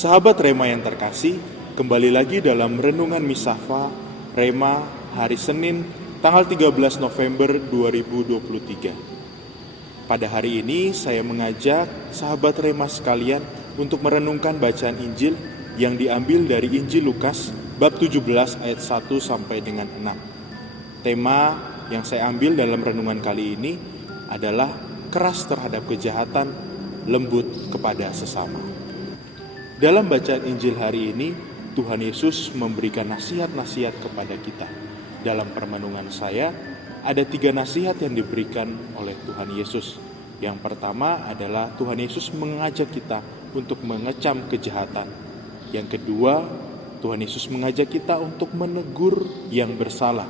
Sahabat Rema yang terkasih, kembali lagi dalam Renungan Misafa Rema hari Senin tanggal 13 November 2023. Pada hari ini saya mengajak sahabat Rema sekalian untuk merenungkan bacaan Injil yang diambil dari Injil Lukas bab 17 ayat 1 sampai dengan 6. Tema yang saya ambil dalam renungan kali ini adalah keras terhadap kejahatan, lembut kepada sesama. Dalam bacaan Injil hari ini, Tuhan Yesus memberikan nasihat-nasihat kepada kita. Dalam permenungan saya, ada 3 nasihat yang diberikan oleh Tuhan Yesus. Yang pertama adalah Tuhan Yesus mengajak kita untuk mengecam kejahatan. Yang kedua, Tuhan Yesus mengajak kita untuk menegur yang bersalah.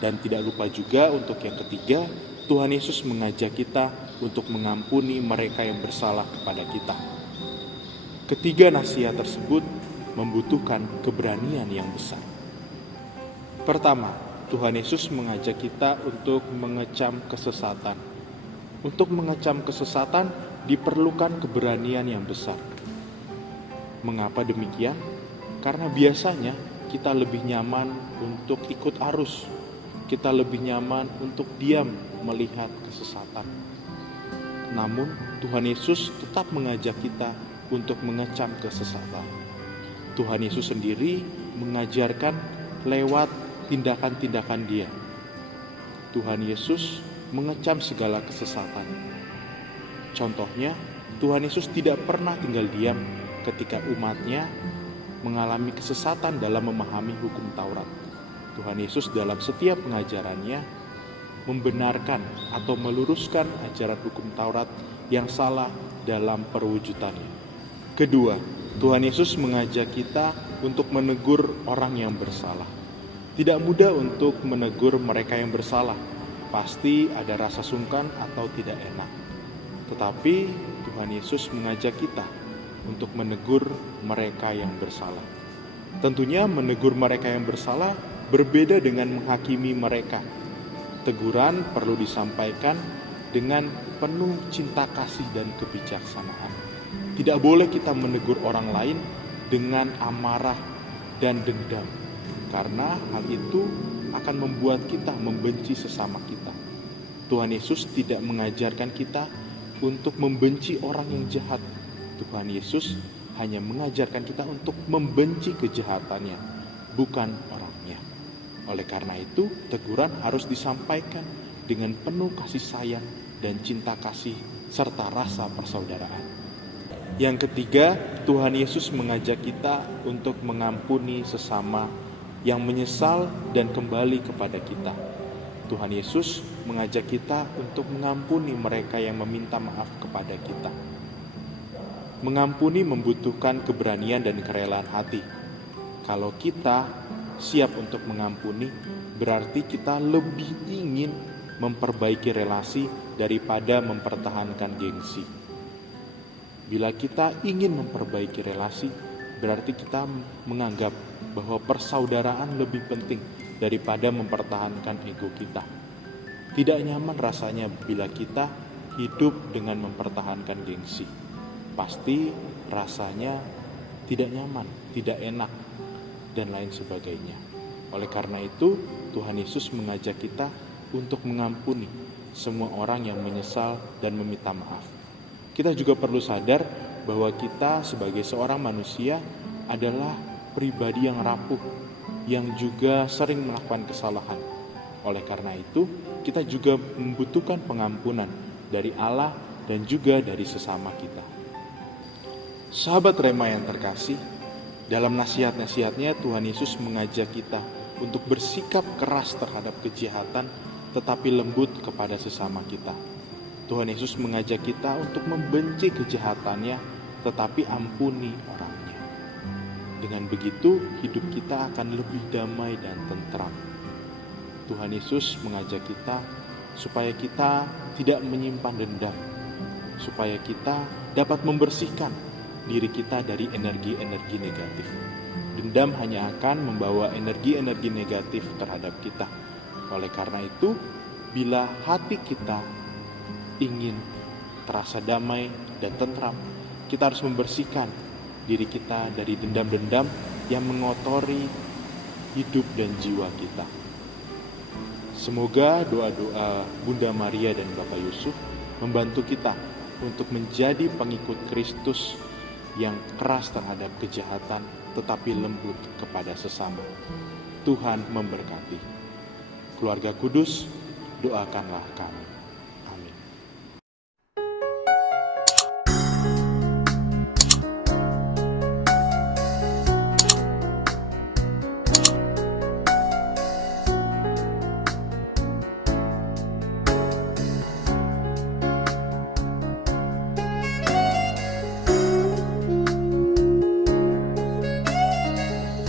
Dan tidak lupa juga untuk yang ketiga, Tuhan Yesus mengajak kita untuk mengampuni mereka yang bersalah kepada kita. Ketiga nasihat tersebut membutuhkan keberanian yang besar. Pertama, Tuhan Yesus mengajak kita untuk mengecam kesesatan. Untuk mengecam kesesatan diperlukan keberanian yang besar. Mengapa demikian? Karena biasanya kita lebih nyaman untuk ikut arus. Kita lebih nyaman untuk diam melihat kesesatan. Namun, Tuhan Yesus tetap mengajak kita untuk mengecam kesesatan. Tuhan Yesus sendiri mengajarkan lewat tindakan-tindakan Dia. Tuhan Yesus mengecam segala kesesatan. Contohnya, Tuhan Yesus tidak pernah tinggal diam ketika umatnya mengalami kesesatan dalam memahami hukum Taurat. Tuhan Yesus dalam setiap pengajarannya membenarkan atau meluruskan ajaran hukum Taurat yang salah dalam perwujudannya. Kedua, Tuhan Yesus mengajak kita untuk menegur orang yang bersalah. Tidak mudah untuk menegur mereka yang bersalah. Pasti ada rasa sungkan atau tidak enak. Tetapi Tuhan Yesus mengajak kita untuk menegur mereka yang bersalah. Tentunya menegur mereka yang bersalah berbeda dengan menghakimi mereka. Teguran perlu disampaikan dengan penuh cinta kasih dan kebijaksanaan. Tidak boleh kita menegur orang lain dengan amarah dan dendam, karena hal itu akan membuat kita membenci sesama kita. Tuhan Yesus tidak mengajarkan kita untuk membenci orang yang jahat. Tuhan Yesus hanya mengajarkan kita untuk membenci kejahatannya, bukan orangnya. Oleh karena itu, teguran harus disampaikan dengan penuh kasih sayang dan cinta kasih serta rasa persaudaraan. Yang ketiga, Tuhan Yesus mengajak kita untuk mengampuni sesama yang menyesal dan kembali kepada kita. Tuhan Yesus mengajak kita untuk mengampuni mereka yang meminta maaf kepada kita. Mengampuni membutuhkan keberanian dan kerelaan hati. Kalau kita siap untuk mengampuni, berarti kita lebih ingin memperbaiki relasi daripada mempertahankan gengsi. Bila kita ingin memperbaiki relasi, berarti kita menganggap bahwa persaudaraan lebih penting daripada mempertahankan ego kita. Tidak nyaman rasanya bila kita hidup dengan mempertahankan gengsi. Pasti rasanya tidak nyaman, tidak enak, dan lain sebagainya. Oleh karena itu, Tuhan Yesus mengajak kita untuk mengampuni semua orang yang menyesal dan meminta maaf. Kita juga perlu sadar bahwa kita sebagai seorang manusia adalah pribadi yang rapuh, yang juga sering melakukan kesalahan. Oleh karena itu, kita juga membutuhkan pengampunan dari Allah dan juga dari sesama kita. Sahabat Rema yang terkasih, dalam nasihat-nasihatnya Tuhan Yesus mengajak kita untuk bersikap keras terhadap kejahatan, tetapi lembut kepada sesama kita. Tuhan Yesus mengajak kita untuk membenci kejahatannya, tetapi ampuni orangnya. Dengan begitu, hidup kita akan lebih damai dan tentram. Tuhan Yesus mengajak kita supaya kita tidak menyimpan dendam, supaya kita dapat membersihkan diri kita dari energi-energi negatif. Dendam hanya akan membawa energi-energi negatif terhadap kita. Oleh karena itu, bila hati kita ingin terasa damai dan tentram, kita harus membersihkan diri kita dari dendam-dendam yang mengotori hidup dan jiwa kita. Semoga doa-doa Bunda Maria dan Bapak Yusuf membantu kita untuk menjadi pengikut Kristus yang keras terhadap kejahatan tetapi lembut kepada sesama. Tuhan memberkati. Keluarga Kudus, doakanlah kami. Amin.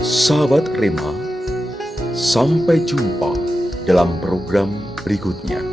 Sahabat Rema, sampai jumpa dalam program berikutnya.